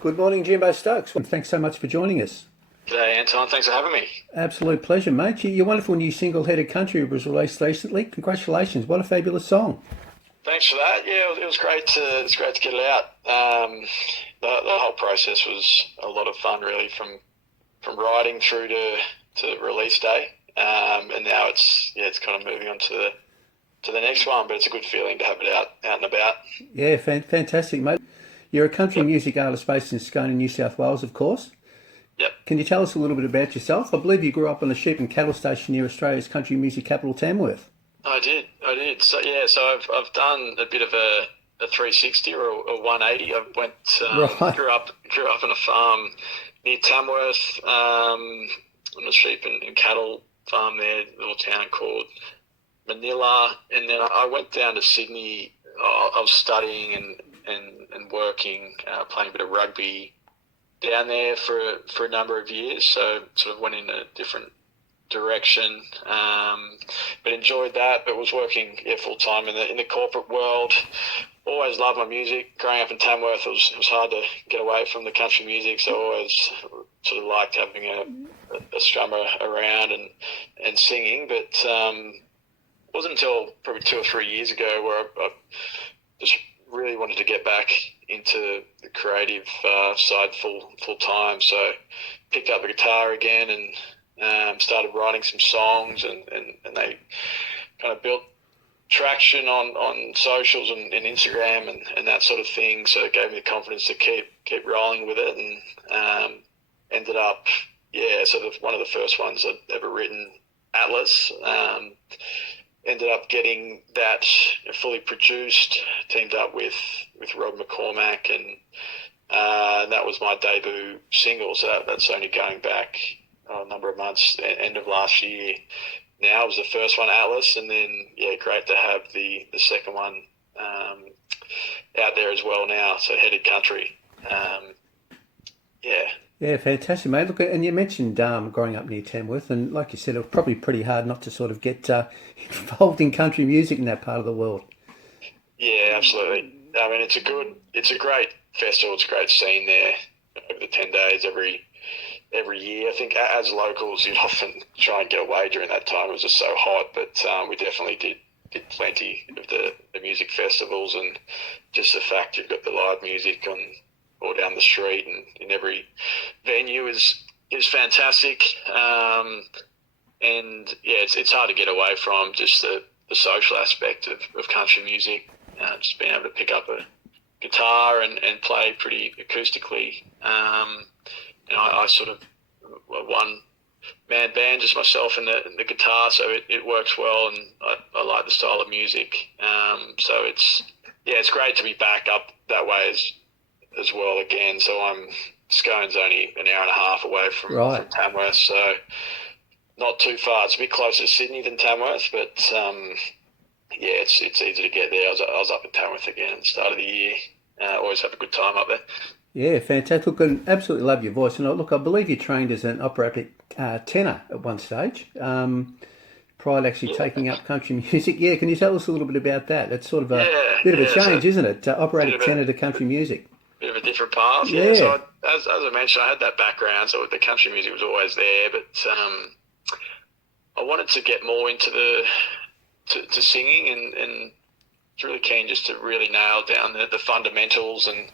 Good morning, Jimbo Stokes. Well, thanks so much for joining us. G'day, Anton. Thanks for having me. Absolute pleasure, mate. Your wonderful new single, Headed Country, was released recently. Congratulations. What a fabulous song. Thanks for that. Yeah, it was great to get it out. The whole process was a lot of fun, really, from writing through to release day. And now it's kind of moving on to the next one. But it's a good feeling to have it out and about. Yeah, fantastic, mate. You're a country Yep. music artist based in Scone, New South Wales, of course. Yep. Can you tell us a little bit about yourself? I believe you grew up on a sheep and cattle station near Australia's country music capital, Tamworth. I did. So yeah, I've done a bit of a 360 or a 180. I went Right. grew up on a farm near Tamworth, on a sheep and cattle farm there, a little town called Manila, and then I went down to Sydney. I was studying and working, playing a bit of rugby down there for a number of years. So sort of went in a different direction, but enjoyed that. But was working full time in the corporate world. Always loved my music. Growing up in Tamworth, it was hard to get away from the country music. So I always sort of liked having a strummer around and singing. But it wasn't until probably 2 or 3 years ago where I just really wanted to get back into the creative side full time. So picked up the guitar again and started writing some songs, and they kind of built traction on socials and Instagram and that sort of thing. So it gave me the confidence to keep rolling with it, and ended up, one of the first ones I'd ever written, Atlas. Ended up getting that fully produced, teamed up with Rob McCormack, and that was my debut single. So that's only going back a number of months, end of last year. Now it was the first one, Atlas, and then great to have the second one out there as well now. So Headed Country, yeah. Yeah, fantastic, mate. Look, and you mentioned growing up near Tamworth, and like you said, it was probably pretty hard not to sort of get involved in country music in that part of the world. Yeah, absolutely. I mean, it's a great festival. It's a great scene there over the 10 days every year. I think as locals, you'd often try and get away during that time. It was just so hot, but we definitely did plenty of the music festivals, and just the fact you've got the live music on or down the street and in every venue is fantastic. And it's hard to get away from just the social aspect of country music. Just being able to pick up a guitar and play pretty acoustically. I sort of a one-man band, just myself and the guitar, so it works well, and I like the style of music. So it's great to be back up that way as well again. So Scone's only an hour and a half away from Tamworth, so not too far. It's a bit closer to Sydney than Tamworth, but it's easy to get there. I was up in Tamworth again at the start of the year. Always have a good time up there. Yeah, fantastic. Look, and absolutely love your voice. And I believe you trained as an operatic tenor at one stage, prior to actually taking up country music. Yeah, can you tell us a little bit about that? It's sort of a bit of a change, isn't it? Operatic tenor to country music. Bit of a different path. Yeah. So as I mentioned, I had that background, so the country music was always there, but I wanted to get more into to singing, and was really keen just to really nail down the fundamentals and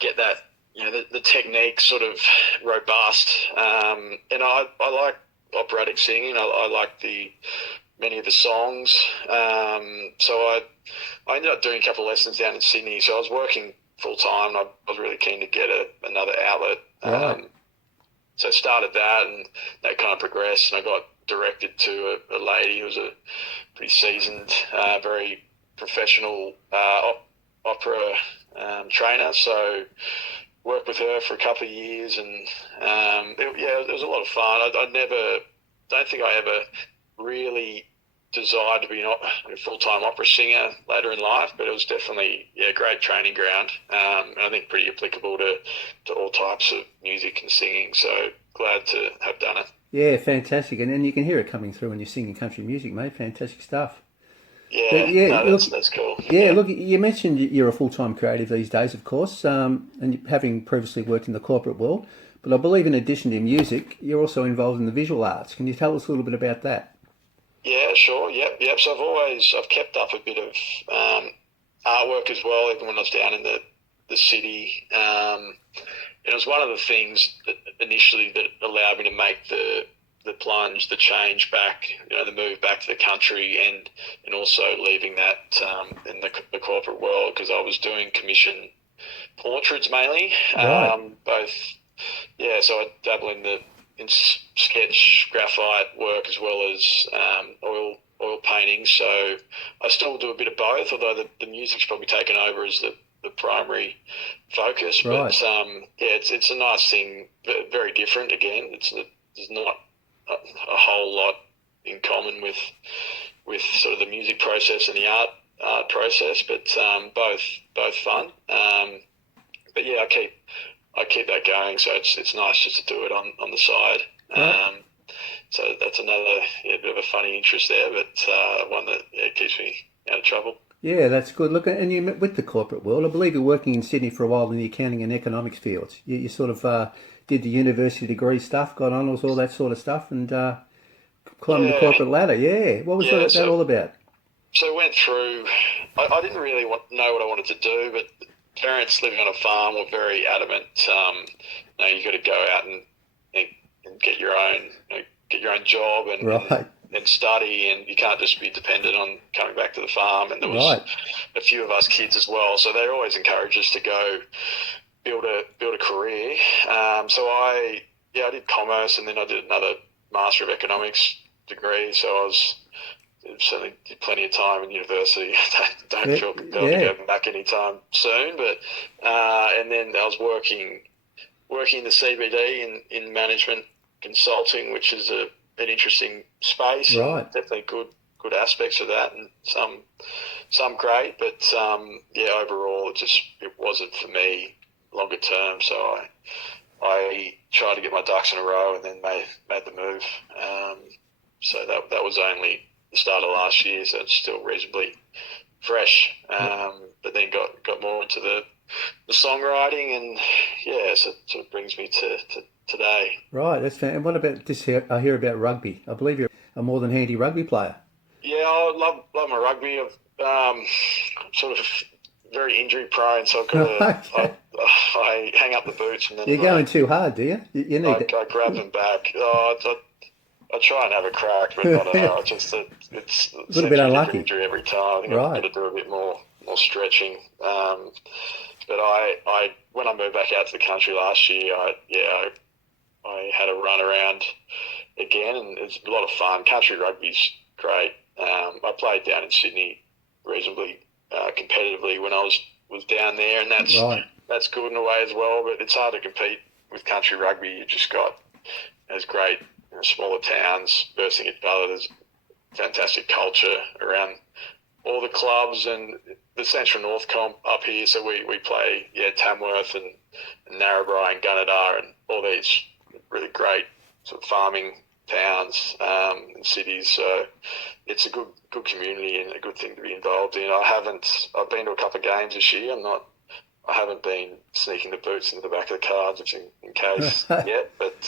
get that, the technique sort of robust. And I like operatic singing. I like many of the songs. So I ended up doing a couple of lessons down in Sydney. So I was working full time, and I was really keen to get another outlet. Right. So I started that, and that kind of progressed, and I got directed to a lady who was a pretty seasoned, very professional opera trainer. So worked with her for a couple of years, and it was a lot of fun. Don't think I ever really desired to be a full-time opera singer later in life, but it was definitely a great training ground, and I think pretty applicable to all types of music and singing. So glad to have done it. Yeah, fantastic. And then you can hear it coming through when you're singing country music, mate. Fantastic stuff. Yeah, But yeah, no, look, that's cool. yeah, look. You mentioned you're a full-time creative these days, of course, and having previously worked in the corporate world. But I believe, in addition to music, you're also involved in the visual arts. Can you tell us a little bit about that? Yeah, sure. Yep. So I've kept up a bit of artwork as well, even when I was down in the city. And it was one of the things that initially that allowed me to make the plunge, the change back, the move back to the country, and also leaving that in the corporate world, because I was doing commission portraits mainly, Right, both. Yeah, so I dabble in sketch, graphite work, as well as oil painting. So I still do a bit of both, although the music's probably taken over as the primary focus. right. But yeah, it's a nice thing, very different. Again, there's not a whole lot in common with sort of the music process and the art process, but both fun. But yeah, I keep that going, so it's nice just to do it on the side. Right. So that's another bit of a funny interest there, but one that keeps me out of trouble. Yeah, that's good. Look, and you met with the corporate world. I believe you're working in Sydney for a while in the accounting and economics fields. You sort of did the university degree stuff, got honours, all that sort of stuff, and climbed the Yeah, corporate ladder. Yeah, what was yeah. that all about? So went through. I didn't really know what I wanted to do, but parents living on a farm were very adamant. You got to go out and get your own get your own job Right, and study, and you can't just be dependent on coming back to the farm. And there was right, a few of us kids as well, so they always encouraged us to go build a career. So I did commerce, and then I did another Master of Economics degree. So I was certainly did plenty of time in university. Don't yeah, feel compelled to yeah, go back anytime soon. But and then I was working in the CBD in management consulting, which is an interesting space, and right. definitely good aspects of that, and some great. But overall, it wasn't for me longer term. So I tried to get my ducks in a row, and then made the move. So that was only the start of last year, so it's still reasonably fresh. But then got more into the songwriting, and so it sort of brings me to today. Right, that's fair. And what about this here? I hear about rugby. I believe you're a more than handy rugby player. Yeah, I love my rugby. I'm sort of very injury prone, so I've got Okay. I hang up the boots, and then You're going too hard, do you? You need it. I grab them back. I try and have a crack, but I don't know. A It little bit seems a different unlucky. injury every time. I think I've got Right, to do a bit more stretching. But I when I moved back out to the country last year, I had a run around again, and it's a lot of fun. Country rugby's great. I played down in Sydney reasonably competitively when I was down there, and right. that's good in a way as well. But it's hard to compete with country rugby. You just got there's great smaller towns bursting each other. There's fantastic culture around all the clubs, and the Central North comp up here. So we play Tamworth and Narrabri and Gunnedah and all these really great sort of farming towns and cities. So it's a good community and a good thing to be involved in. I've been to a couple of games this year. I haven't been sneaking the boots into the back of the car just in case yet, but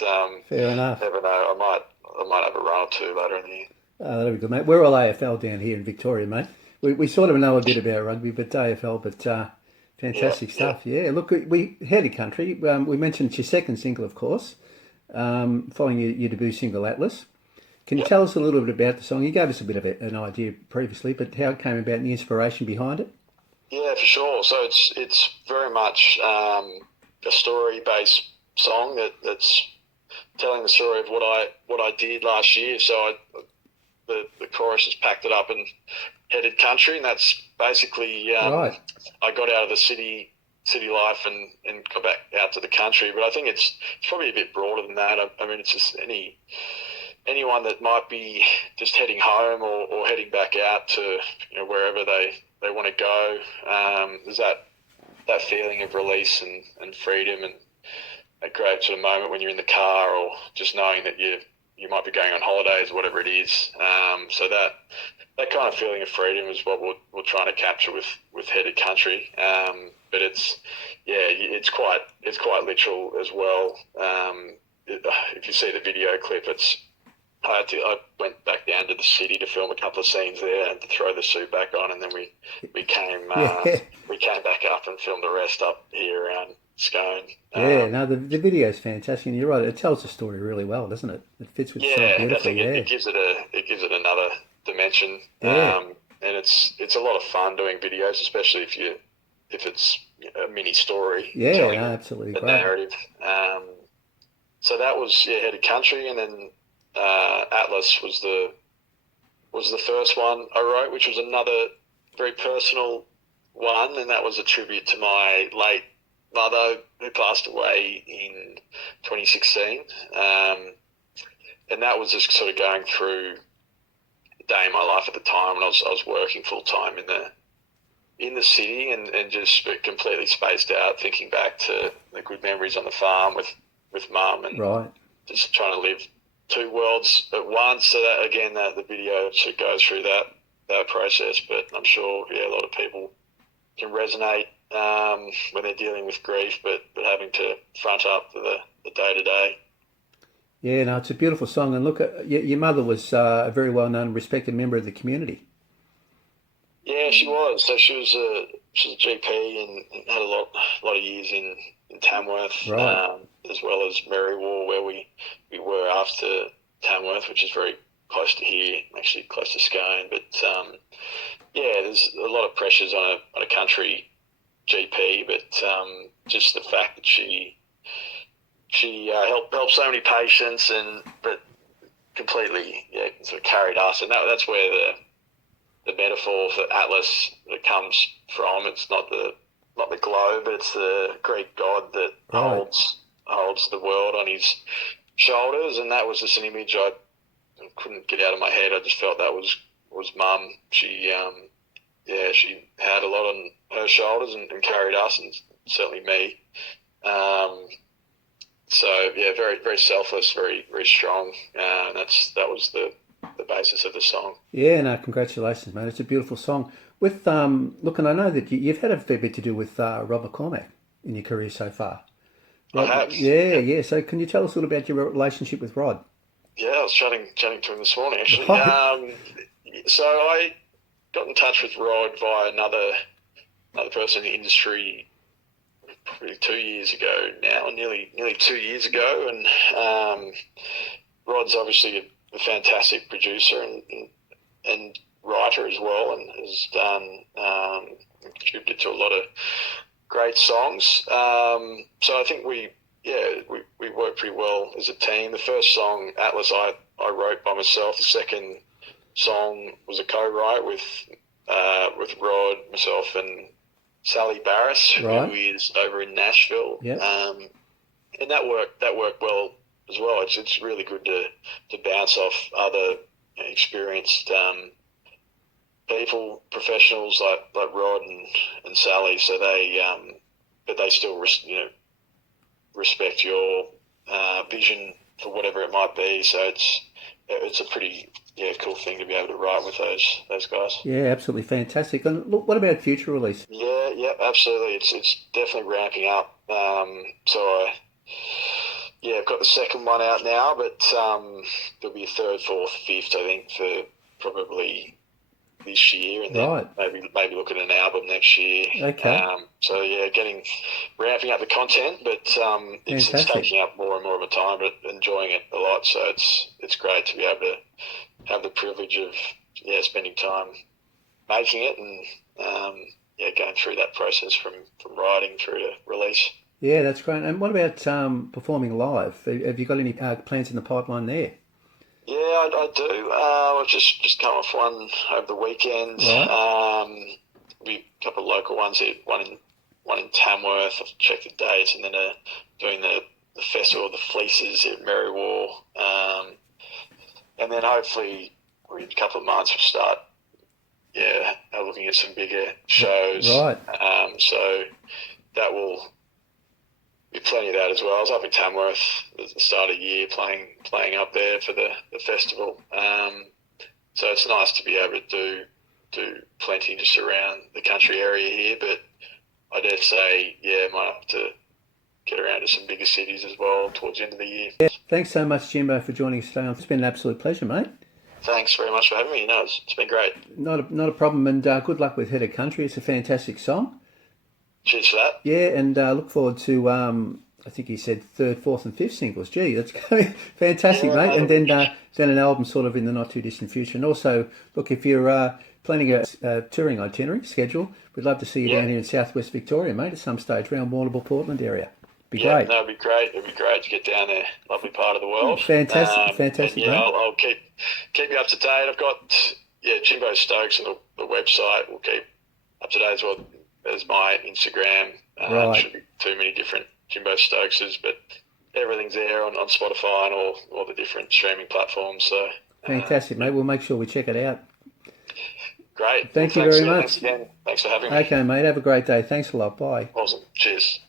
Fair enough. never know. I might have a run or two later in the year. That'll be good, mate. We're all AFL down here in Victoria, mate. We sort of know a bit about rugby, but AFL, but Yeah, fantastic yeah, stuff. Yeah, look, we head of country. We mentioned it's your second single, of course, following your debut single, Atlas. Can you yeah. tell us a little bit about the song? You gave us a bit of an idea previously, but how it came about and the inspiration behind it? Yeah, for sure. So it's very much a story-based song that's telling the story of what I did last year. So the chorus has packed it up and headed country, and that's basically Right, I got out of the city life and got back out to the country. But I think it's probably a bit broader than that. I mean, it's just anyone that might be just heading home or heading back out to wherever they want to go. There's that feeling of release and freedom, and a great sort of moment when you're in the car, or just knowing that you're you might be going on holidays, whatever it is. So that kind of feeling of freedom is what we're trying to capture with Headed Country. But it's quite literal as well. If you see the video clip, I went back down to the city to film a couple of scenes there and to throw the suit back on, and then we came back up and filmed the rest up here around Scone. No, the video is fantastic, and you're right. It tells the story really well, doesn't it? It fits with the song beautifully. It gives it another dimension. And it's a lot of fun doing videos, especially if it's a mini story. Yeah, absolutely the great. Narrative. So that was Headed Country, and then Atlas was the first one I wrote, which was another very personal one, and that was a tribute to my late mother who passed away in 2016. And that was just sort of going through a day in my life at the time when I was working full time in the city and just completely spaced out, thinking back to the good memories on the farm with mum and just trying to live two worlds at once. So that again, the video sort of goes through that process. But I'm sure a lot of people can resonate when they're dealing with grief, but having to front up the day to day. Yeah, no, it's a beautiful song. And look, your mother was a very well-known, respected member of the community. Yeah, she was. So she was a GP and had a lot of years in Tamworth, as well as Merriwall, where we were after Tamworth, which is very close to here, actually close to Scone. But there's a lot of pressures on a country GP, but just the fact that she helped so many patients, but completely sort of carried us, and that's where the metaphor for Atlas that comes from. It's not the globe, but it's the Greek god that holds the world on his shoulders, and that was just an image I couldn't get out of my head. I just felt that was Mum. She had a lot on her shoulders and carried us, and certainly me. Very, very selfless, very, very strong, and that was the basis of the song. Yeah, no, congratulations, mate. It's a beautiful song. With look, and I know that you've had a fair bit to do with Rob McCormack in your career so far. I have. Yeah. So can you tell us a little about your relationship with Rod? Yeah, I was chatting to him this morning, actually. Right. So I got in touch with Rod via another person in the industry probably 2 years ago now, nearly 2 years ago, and Rod's obviously a fantastic producer and writer as well, and has done contributed to a lot of great songs. So I think we work pretty well as a team. The first song, Atlas, I wrote by myself. The second song was a co-write with Rod, myself, and Sally Barris, who is over in Nashville. Yep. And that worked well as well. It's really good to bounce off other experienced people, professionals like Rod and Sally. So but they still respect your vision for whatever it might be. So it's a pretty cool thing to be able to write with those guys. Yeah, absolutely fantastic. And look, what about future release? Yeah, absolutely. It's definitely ramping up. I've got the second one out now, but there'll be a third, fourth, fifth, I think, for probably this year, and then maybe look at an album next year. Okay. Ramping up the content, but it's taking up more and more of my time, but enjoying it a lot. So it's great to be able to have the privilege of spending time making it and going through that process from writing through to release. Yeah, that's great. And what about performing live? Have you got any plans in the pipeline there? Yeah, I do. I've just come off one over the weekend. Right. Be a couple of local ones here. One in Tamworth. I've checked the dates, and then doing the festival of the Fleeces at Merriwall. And then hopefully in a couple of months we'll start looking at some bigger shows. Right. So that will plenty of that as well. I was up in Tamworth at the start of the year playing up there for the festival. So it's nice to be able to do plenty just around the country area here, but I dare say, might have to get around to some bigger cities as well towards the end of the year. Yeah, thanks so much, Jimbo, for joining us today. It's been an absolute pleasure, mate. Thanks very much for having me. No, it's been great. Not a problem, and good luck with Head of Country. It's a fantastic song. Cheers for that. Yeah, and look forward to, I think he said 3rd, 4th and 5th singles. Gee, that's going to be fantastic, mate. And then an album sort of in the not-too-distant future. And also, look, if you're planning a touring itinerary schedule, we'd love to see you down here in southwest Victoria, mate, at some stage, around Warrnambool, Portland area. Be great. That'd be great. It'd be great to get down there. Lovely part of the world. Fantastic, mate. I'll keep you up to date. I've got Jimbo Stokes and the website. We'll keep up to date as well as my Instagram. Right. Shouldn't be too many different Jimbo Stokeses, but everything's there on Spotify and all the different streaming platforms. So fantastic, mate. We'll make sure we check it out. Great. Thank you very much. Thanks again. Thanks for having me. Okay, mate. Have a great day. Thanks a lot. Bye. Awesome. Cheers.